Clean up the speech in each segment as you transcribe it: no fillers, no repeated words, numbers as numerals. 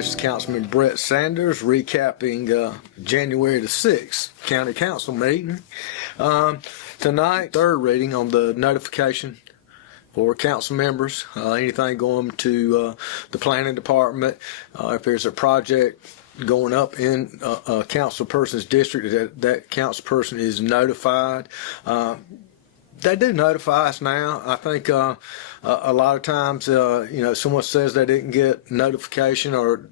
This is Councilman Brett Sanders recapping January the 6th County Council meeting. Tonight, third reading on the notification for council members, anything going to the planning department, if there's a project going up in a council person's district, that council person is notified. They do notify us now. I think a lot of times, someone says they didn't get notification or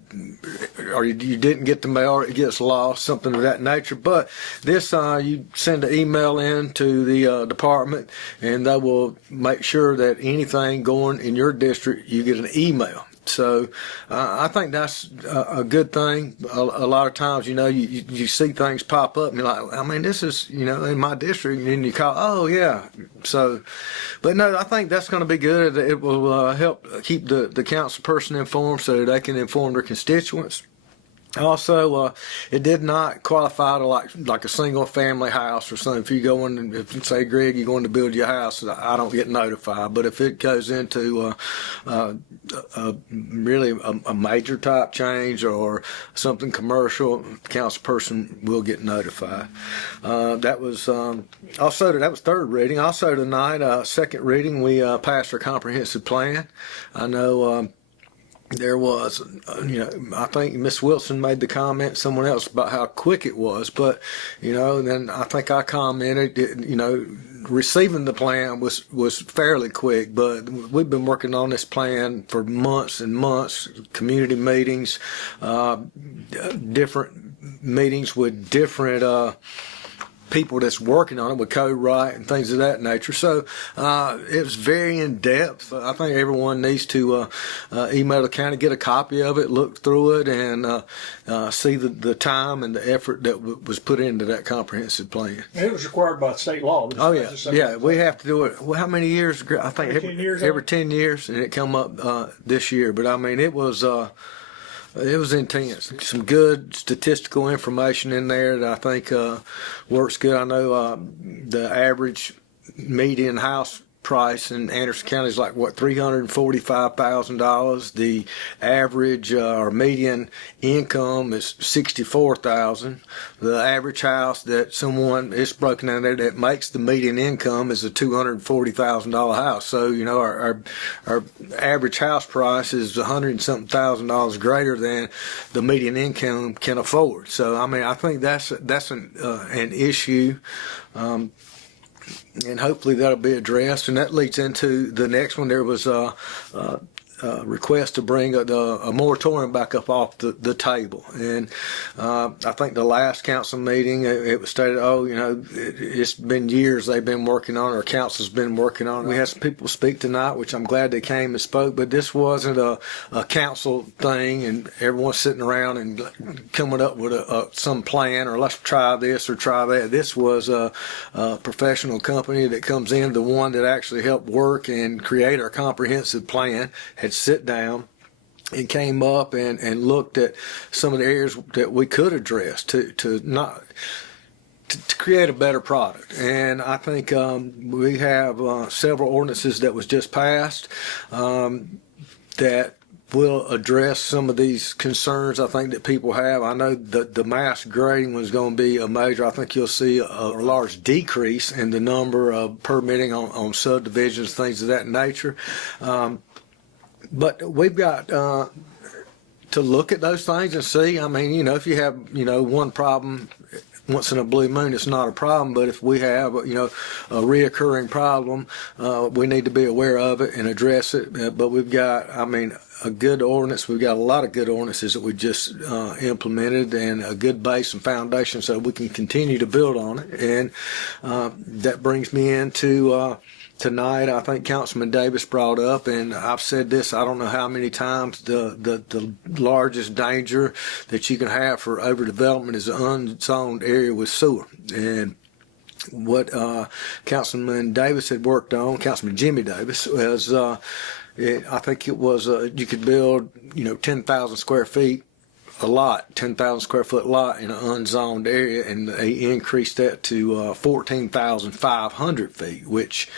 you didn't get the mail, or it gets lost, something of that nature. But this, you send an email in to the department, and they will make sure that anything going in your district, you get an email. So I think that's a good thing. A lot of times, you see things pop up and you're like, I mean, this is, in my district, and then you call, oh yeah. So, but no, I think that's going to be good. It will help keep the council person informed so that they can inform their constituents. Also, it did not qualify to like a single family house or something. If you go in and if you say, Greg, you're going to build your house, I don't get notified. But if it goes into really a major type change or something commercial, the council person will get notified. That was third reading. Also tonight, second reading, we passed our comprehensive plan. I know. There was, I think Miss Wilson made the comment, someone else, about how quick it was. But, then I think I commented, receiving the plan was fairly quick. But we've been working on this plan for months and months, community meetings, different meetings with different people that's working on it with co-write and things of that nature. So it was very in-depth. I think everyone needs to email the county, get a copy of it, look through it, and see the time and the effort that was put into that comprehensive plan. It was required by state law. Oh, yeah. Yeah, we have to do it. Well, how many years? I think every 10 years, and it come up this year. But, I mean, it was intense. Some good statistical information in there that I think works good. I know the average median house price in Anderson County is like, $345,000. The average or median income is $64,000. The average house that someone is broken down there that makes the median income is a $240,000 house. So our average house price is $100,000 greater than the median income can afford. So I mean, I think that's an issue. And hopefully that'll be addressed. And that leads into the next one. There was a request to bring a moratorium back up off the table. And I think the last council meeting, it was stated, it's been years they've been working on it, or council's been working on it. We had some people speak tonight, which I'm glad they came and spoke, but this wasn't a council thing and everyone's sitting around and coming up with some plan, or let's try this or try that. This was a professional company that comes in, the one that actually helped work and create our comprehensive plan, had sit down and came up and looked at some of the areas that we could address to create a better product. And I think we have several ordinances that was just passed that will address some of these concerns I think that people have. I know that the mass grading was going to be a major. I think you'll see a large decrease in the number of permitting on subdivisions, things of that nature. But we've got to look at those things and see. I mean, if you have, one problem once in a blue moon, it's not a problem. But if we have, a reoccurring problem, we need to be aware of it and address it. But we've got, a good ordinance. We've got a lot of good ordinances that we just implemented, and a good base and foundation so we can continue to build on it. And that brings me into tonight, I think Councilman Davis brought up, and I've said this I don't know how many times, the largest danger that you can have for overdevelopment is an unzoned area with sewer. And what Councilman Davis had worked on, Councilman Jimmy Davis, was I think it was you could build 10,000 square feet a lot, 10,000 square foot lot in an unzoned area, and they increased that to 14,500 feet, which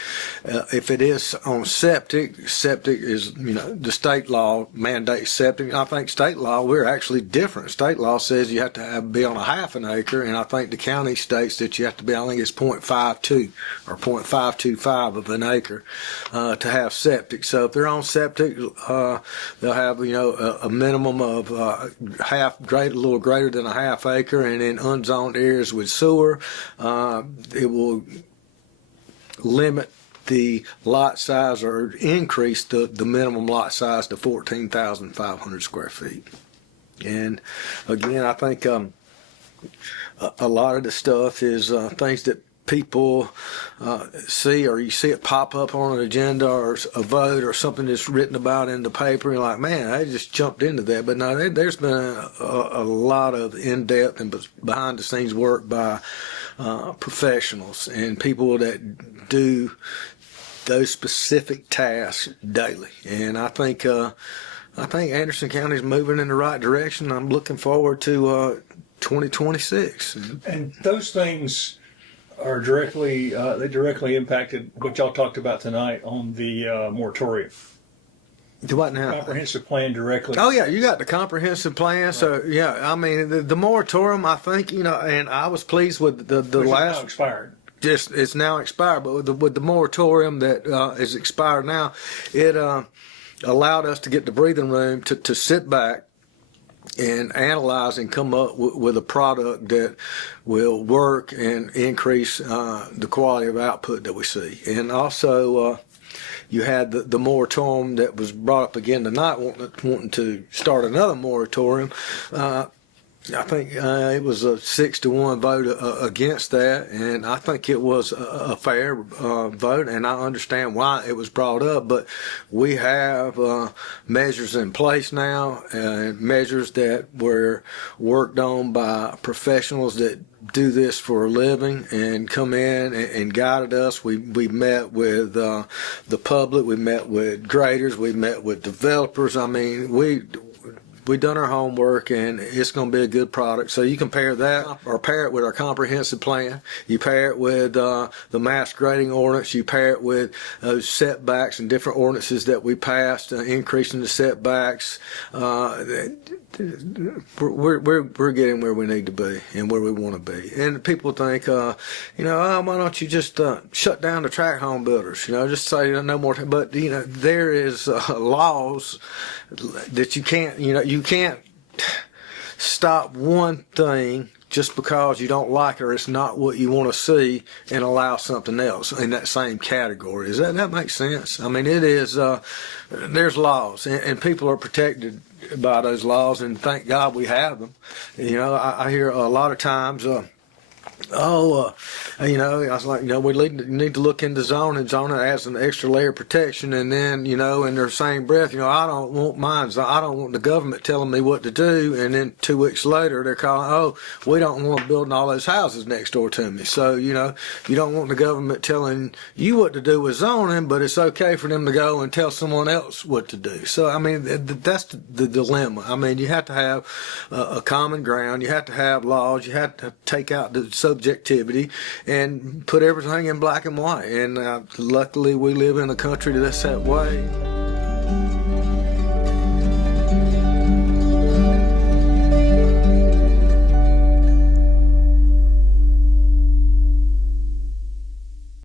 if it is on septic is, the state law mandates septic. I think state law, we're actually different. State law says you have to be on a half an acre, and I think the county states that you have to be, I think it's 0.52 or 0.525 of an acre to have septic. So if they're on septic, they'll have, a minimum of a little greater than a half acre, and in unzoned areas with sewer, it will limit the lot size or increase the minimum lot size to 14,500 square feet. And again, I think a lot of the stuff is things that people see, or you see it pop up on an agenda or a vote or something that's written about in the paper, and you're like, man, I just jumped into that. But no, there's been a lot of in-depth and behind-the-scenes work by professionals and people that do those specific tasks daily. And I think Anderson County is moving in the right direction. I'm looking forward to 2026. And those things are directly impacted what y'all talked about tonight on the moratorium. Do what now? Comprehensive plan directly. Oh yeah, you got the comprehensive plan. Right. So yeah, I mean the moratorium. I think and I was pleased with the last. Now expired. It's now expired, but with the moratorium that is expired now, it allowed us to get the breathing room to sit back and analyze and come up with a product that will work and increase the quality of output that we see. And also, you had the moratorium that was brought up again tonight, wanting to start another moratorium. I think it was a 6-1 vote against that, and I think it was a fair vote, and I understand why it was brought up. But we have measures in place now, measures that were worked on by professionals that do this for a living and come in and guided us. We met with the public, we met with graders, we met with developers. I mean, we've done our homework, and it's going to be a good product. So you compare that, or pair it with our comprehensive plan. You pair it with the mass grading ordinance. You pair it with those setbacks and different ordinances that we passed, increasing the setbacks. We're getting where we need to be and where we want to be. And people think, why don't you just shut down the tract home builders? Just say no more. But there is laws that you can't. You can't stop one thing just because you don't like it or it's not what you want to see and allow something else in that same category. Does that make sense? I mean, it is, there's laws, and people are protected by those laws, and thank God we have them. I hear a lot of times, I was like, we need to look into zoning. Zoning adds an extra layer of protection, and then, in their same breath, I don't want mine. I don't want the government telling me what to do, and then 2 weeks later they're calling, we don't want to build all those houses next door to me. So, you don't want the government telling you what to do with zoning, but it's okay for them to go and tell someone else what to do. So, I mean, that's the dilemma. I mean, you have to have a common ground. You have to have laws. You have to take out the subjectivity and put everything in black and white. And luckily we live in a country that's that way.